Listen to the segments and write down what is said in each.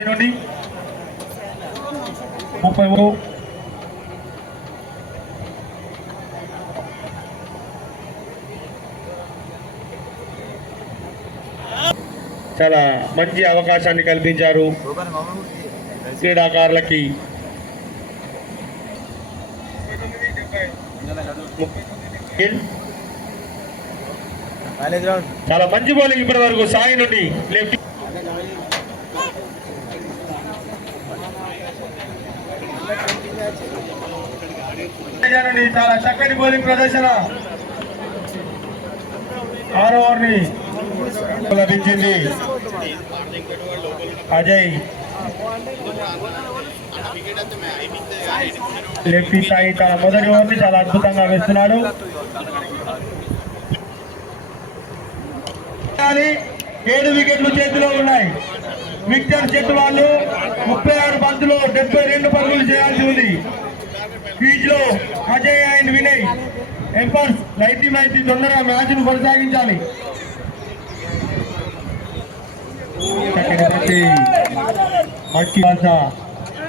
నుండి 30 చాలా మంచి అవకాశాన్ని కల్పించారు క్రీడాకారులకి. చాలా మంచి బౌలింగ్ ఇప్పటి వరకు సాయి నుండి లెఫ్ట్ చాలా చక్కటి బౌలింగ్ ప్రదర్శన. 6వ ఓవర్ని లభించింది అజయ్. లెఫ్టీ సాయి తన మొదటి ఓవర్ని చాలా అద్భుతంగా వేస్తున్నాడు. 7 వికెట్లు చేతిలో ఉన్నాయి. విక్టర్ జట్టు వాళ్ళు 36 బంతులు 72 పరుగులు చేయాల్సి ఉంది. క్రీజ్ లో అజయ్ అండ్ వినయ్ ఎంపర్స్ మైతి తొందరగా మ్యాచ్ ను కొనసాగించాలి. మంచి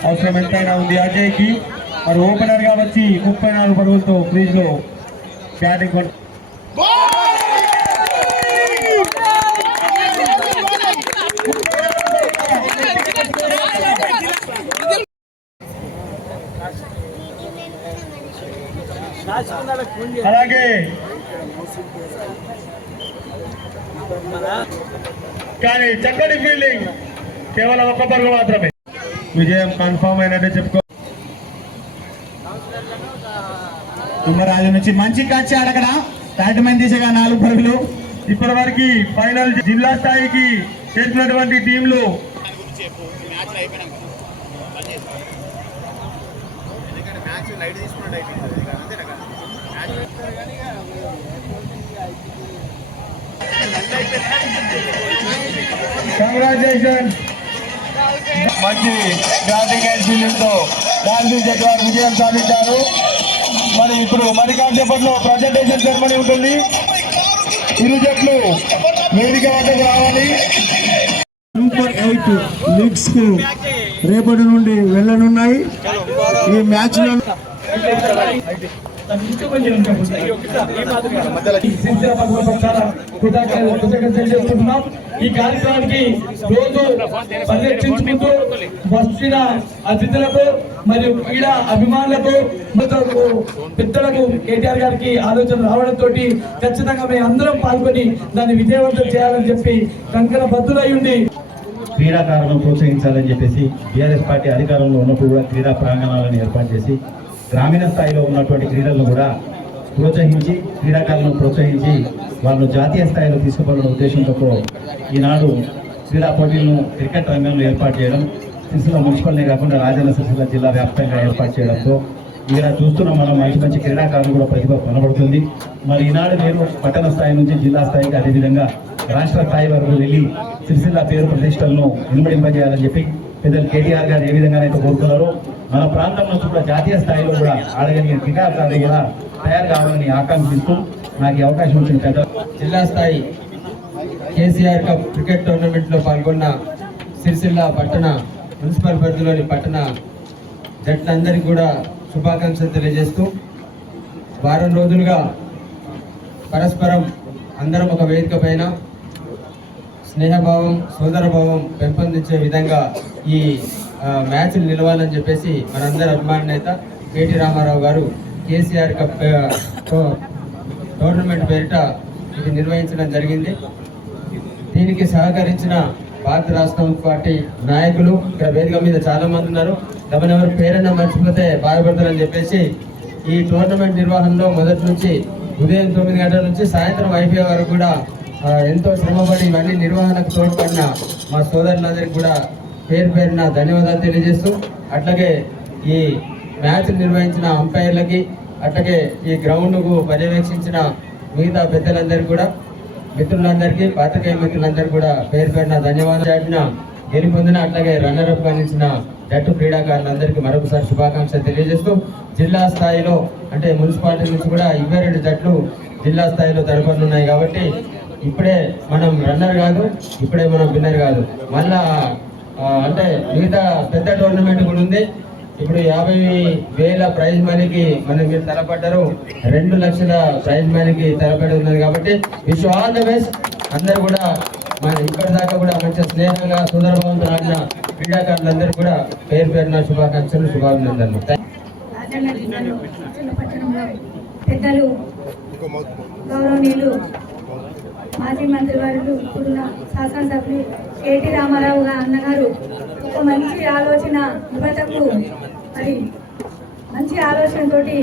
అవసరం ఎంతైనా ఉంది అజయ్ కి. మరి ఓపెనర్ గా వచ్చి 34 పరుగులతో క్రీజ్ లో బ్యాటింగ్ అలాగే కానీ చక్కటి ఫీల్డింగ్, కేవలం 1 పరుగు మాత్రమే. విజయం కన్ఫర్మ్ అయినట్టే చెప్పుకో. తుమ్మరాజు నుంచి మంచి క్యాచ్ అడగడ బ్యాట్మెన్ దిశగా 4 పరుగులు. ఇప్పటి వరకు ఫైనల్ జిల్లా స్థాయికి చేసినటువంటి టీంలు కంగ్రాచులేషన్. మంచి బ్యాటింగ్ అండ్ ఫీల్డింగ్ తో డాల్ఫిన్ జట్టు వారు విజయం సాధించారు. మరి ఇప్పుడు మరి కాసేపట్లో ప్రజెంటేషన్ సెరమనీ ఉంటుంది. ఇరు జట్లు వేదిక వద్దకు రావాలి. సూపర్ 8 లీగ్స్ కు రేపటి నుండి వెళ్ళనున్నాయి. ఈ మ్యాచ్ లో ఈ కార్యక్రమానికి రోజు పరిరక్షించుకుంటూ వచ్చిన అతిథులకు మరియు క్రీడా అభిమానులకు పెద్దలకు కేటీఆర్ గారికి ఆలోచన రావడంతో ఖచ్చితంగా మేము అందరం పాల్గొని దాన్ని విజయవంతం చేయాలని చెప్పి కంకణ బద్దులై ఉండి క్రీడాకారులను ప్రోత్సహించాలని చెప్పేసి బీఆర్ఎస్ పార్టీ అధికారంలో ఉన్నప్పుడు కూడా క్రీడా ప్రాంగణాలను ఏర్పాటు చేసి గ్రామీణ స్థాయిలో ఉన్నటువంటి క్రీడలను కూడా ప్రోత్సహించి క్రీడాకారులను ప్రోత్సహించి వాళ్ళు జాతీయ స్థాయిలో తీసుకుపోవాలనే ఉద్దేశంతో ఈనాడు క్రీడా పోటీలను క్రికెట్ రంగంలో ఏర్పాటు చేయడం, సిరిసిల్ల మున్సిపల్నే కాకుండా రాజన్న సిరిసిల్ల జిల్లా వ్యాప్తంగా ఏర్పాటు చేయడంతో ఇక్కడ చూస్తున్నాం మనం మంచి క్రీడాకారులు కూడా ప్రతిభ కనబడుతుంది. మరి ఈనాడు నేను పట్టణ స్థాయి నుంచి జిల్లా స్థాయికి అదేవిధంగా రాష్ట్ర స్థాయి వరకు వెళ్ళి సిరిసిల్ల పేరు ప్రతిష్టలను ఇనుమడింపజేయాలని చెప్పి పెద్దలు కేటీఆర్ గారు ఏ విధంగా అయితే కోరుతున్నారో మన ప్రాంతంలో కూడా జాతీయ స్థాయిలో కూడా ఆడగలిగిన క్రీడాకారులు కూడా తయారు కావాలని ఆకాంక్షిస్తూ నాకు ఈ అవకాశం వచ్చింది. పెద్ద జిల్లా స్థాయి కేసీఆర్ కప్ క్రికెట్ టోర్నమెంట్లో పాల్గొన్న సిరిసిల్ల పట్టణ మున్సిపల్ పరిధిలోని పట్టణ జట్లందరికీ కూడా శుభాకాంక్షలు తెలియజేస్తూ వారం రోజులుగా పరస్పరం అందరం ఒక వేదిక పైన స్నేహభావం సోదరభావం పెంపొందించే విధంగా ఈ మ్యాచ్లు నిలవాలని చెప్పేసి మనందరి అభిమాన నేత కేటీ రామారావు గారు కేసీఆర్ కప్ టోర్నమెంట్ పేరిట ఇది నిర్వహించడం జరిగింది. దీనికి సహకరించిన భారత రాష్ట్ర పార్టీ నాయకులు ఇక్కడ వేదిక మీద చాలా మంది ఉన్నారు. ఎవరెవరు పేరైనా మర్చిపోతే బాధపడతారని చెప్పేసి ఈ టోర్నమెంట్ నిర్వహణలో మొదటి నుంచి ఉదయం 9 గంటల నుంచి సాయంత్రం అయిపోయే వరకు కూడా ఎంతో శ్రమపడి ఇవన్నీ నిర్వహణకు తోడ్పడిన మా సోదరులందరికీ కూడా పేరున ధన్యవాదాలు తెలియజేస్తూ అట్లాగే ఈ మ్యాచ్ నిర్వహించిన అంపైర్లకి అట్లాగే ఈ గ్రౌండ్కు పర్యవేక్షించిన మిగతా పెద్దలందరికీ కూడా మిత్రులందరికీ పాత్రికేయ మిత్రులందరికీ కూడా పేరున ధన్యవాదాలు. ఆడిన గెలుపొందిన అట్లాగే రన్నరప్ అందించిన జట్టు క్రీడాకారులందరికీ మరొకసారి శుభాకాంక్షలు తెలియజేస్తూ జిల్లా స్థాయిలో అంటే మున్సిపాలిటీ నుంచి కూడా 22 జట్లు జిల్లా స్థాయిలో తరపనున్నాయి. కాబట్టి ఇప్పుడే మనం రన్నర్ కాదు, ఇప్పుడే మనం విన్నర్ కాదు, మళ్ళా అంటే మిగతా పెద్ద టోర్నమెంట్ కూడా ఉంది. ఇప్పుడు 50,000 ప్రైజ్ మనీకి మీరు తలపడ్డారు, 2 లక్షల ప్రైజ్ మనీకి తలపడి ఉన్నది. కాబట్టి విష్ ఆల్ ద బెస్ట్. అందరు కూడా ఇప్పటిదాకా కూడా మంచి స్నేహంగా సుందరభావంతో ఆడిన క్రీడాకారులందరూ కూడా పేరు పేరున శుభాకాంక్షలు, శుభాభినందనలు. రాజన్న జిల్లాలో పట్టణంలో పెద్దలు గౌరవనీయులు మాజీ మంత్రి వారు ఇప్పుడున్న శాసనసభ్యులు కేటీ రామారావు అన్నగారు ఒక మంచి ఆలోచన యువతకు మరి మంచి ఆలోచనతోటి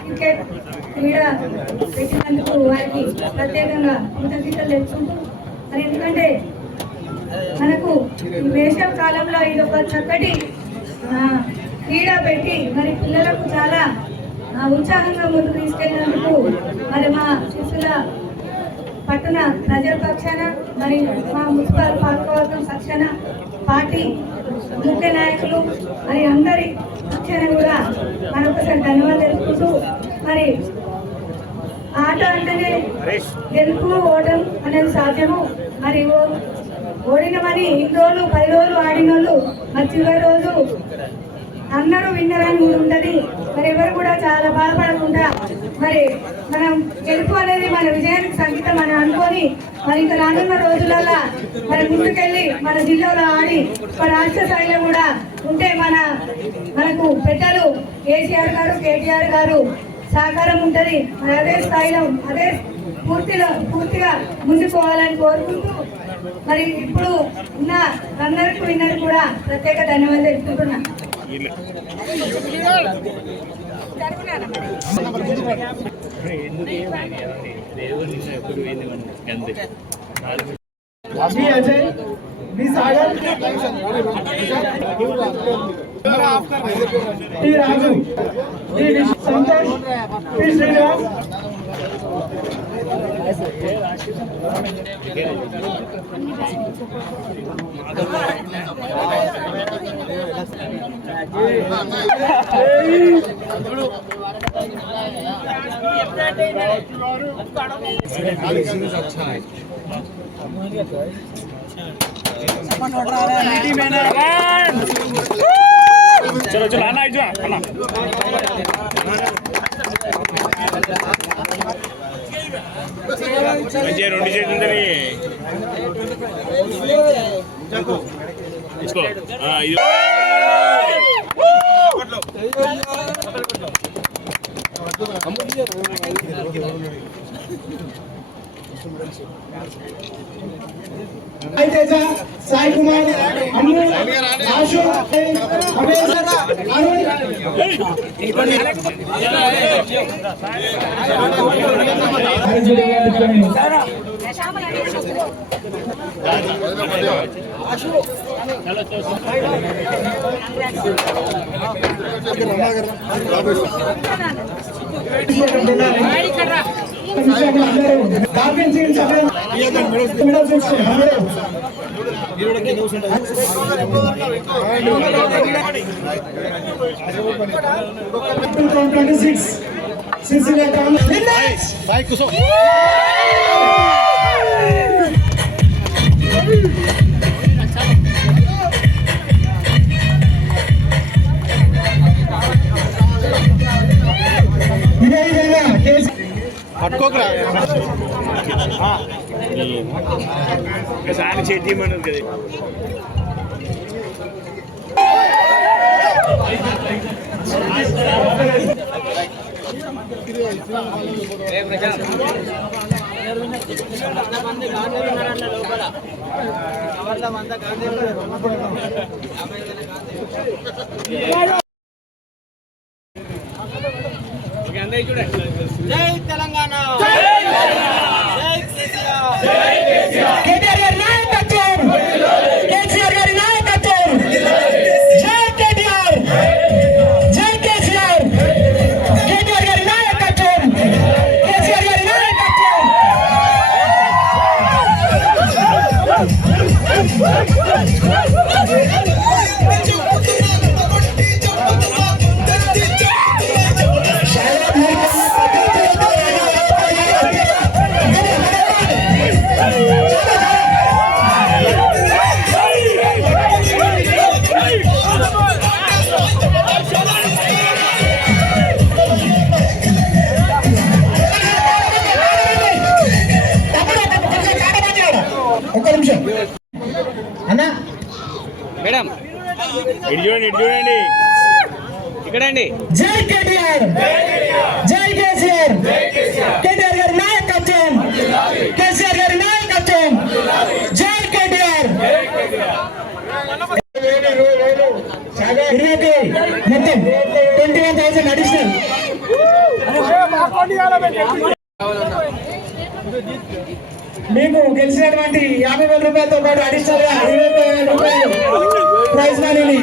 క్రికెట్ క్రీడ పెట్టినందుకు వారికి ప్రత్యేకంగా కృతజ్ఞతలు తెలుసుకుంటూ మరి ఎందుకంటే మనకు వేసవి కాలంలో ఇది ఒక చక్కటి క్రీడ పెట్టి మరి పిల్లలకు చాలా ఉత్సాహంగా ముందుకు తీసుకెళ్ళినందుకు మరి మా శిశుల పట్టణ ప్రజల పక్షాన మరి మా మున్సిపల్ పాలకవర్గం పక్షాన పార్టీ ముఖ్య నాయకులు మరి అందరి పక్షాన కూడా మరొకసారి ధన్యవాదాలు తెలుపుకుంటూ మరి ఆట అంటేనే గెలుపు ఓటం అనేది సాధ్యము. మరి ఓడినమని ఇన్ని రోజులు 10 రోజులు ఆడిన వాళ్ళు మరి చివరి రోజు అందరూ విన్నరని కూడా ఉంటుంది. మరి ఎవరు కూడా చాలా బాధపడకుండా మరి మనం గెలుపు అనేది మన విజయానికి సంకేతం అని అనుకొని మరి ఇంకా రానున్న రోజులలో మరి ముందుకెళ్ళి మన జిల్లాలో ఆడి మన రాష్ట్ర స్థాయిలో కూడా ఉంటే మనకు పెద్దలు కేసీఆర్ గారు, కేటీఆర్ గారు సహకారం ఉంటుంది. మరి అదే స్థాయిలో అదే పూర్తిగా ముందుకు పోవాలని కోరుకుంటూ మరి ఇప్పుడు ఉన్న అందరికీ విన్నర్ కూడా ప్రత్యేక ధన్యవాదాలు తెలుపుతున్నా. సంతోష్, శ్రీనివాస్ चलो चलो आना आना రెండు చేతుందని తీసుకో ఇది తేజ, సాయి కుమార్, అమ్ము, ఆశు, అమేష్, అరుణ్ పట్టుకోకరా సార్ చేద్దామన్నది కదా. జై తెలంగాణ, కేటీఆర్ గారి నాయకత్వం, కేసీఆర్ గారి నాయకత్వం, జై కేటీఆర్, జై కేసీఆర్, కేటీఆర్ గారి నాయకత్వం, కేసీఆర్ గారి నాయకత్వం. చాలా మేడం ఇటు చూడండి, ఇటు చూడండి. ఇక్కడండి. జై కేటీఆర్, జై కేసీఆర్, కేటీఆర్ గారి నాయకత్వం, కేసీఆర్ గారి నాయకత్వం, జై కేటీఆర్. ఇరవైకి మొత్తం 21,000 అడిషనల్. మీకు గెలిచినటువంటి 50,000 రూపాయలతో పాటు అడిషనల్ గా 25,000 రూపాయలు ప్రైజ్ మనీని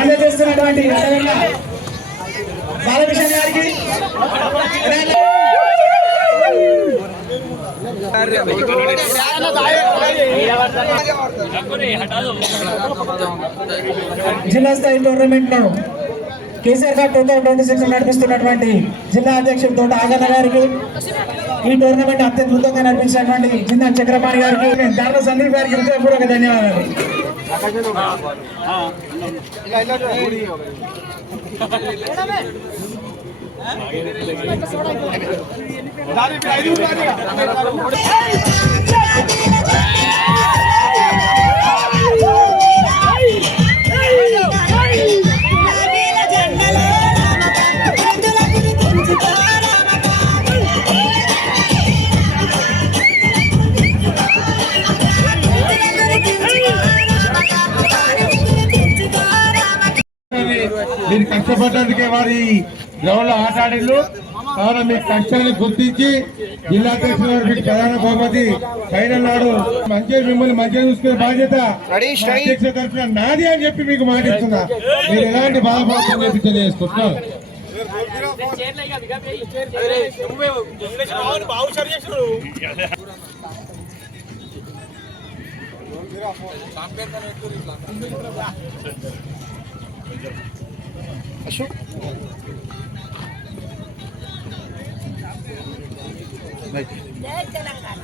అందజేస్తున్నటువంటి బాలకృష్ణ గారికి, జిల్లా స్థాయి టోర్నమెంట్ లో కేసీఆర్ గారు 2026 నడిపిస్తున్నటువంటి జిల్లా అధ్యక్షుడు తోట ఆగన్న గారికి, ఈ టోర్నమెంట్ అత్యద్భుతంగా నడిపించినటువంటి జిందా చక్రపాణి గారికి, దారుల సందీప్ గారికి హృదయపూర్వక ధన్యవాదాలు. మీరు కష్టపడ్డందుకే వారి గ్రౌండ్ లో ఆట ఆడిళ్ళు. కావున మీ కష్టాన్ని గుర్తించి జిల్లా అధ్యక్షుడు గారు మీకు ప్రధాన బహుమతి ఫైనల్ నాడు మంచిగా మిమ్మల్ని మంచిగా చూసుకునే బాధ్యత అధ్యక్షుల తరఫున నాది అని చెప్పి మీకు మాటిస్తున్నా. మీరు ఎలాంటి బాధపడుతుందని చెప్పి తెలియజేస్తున్నాను. అశోక్ జై తెలంగాణ.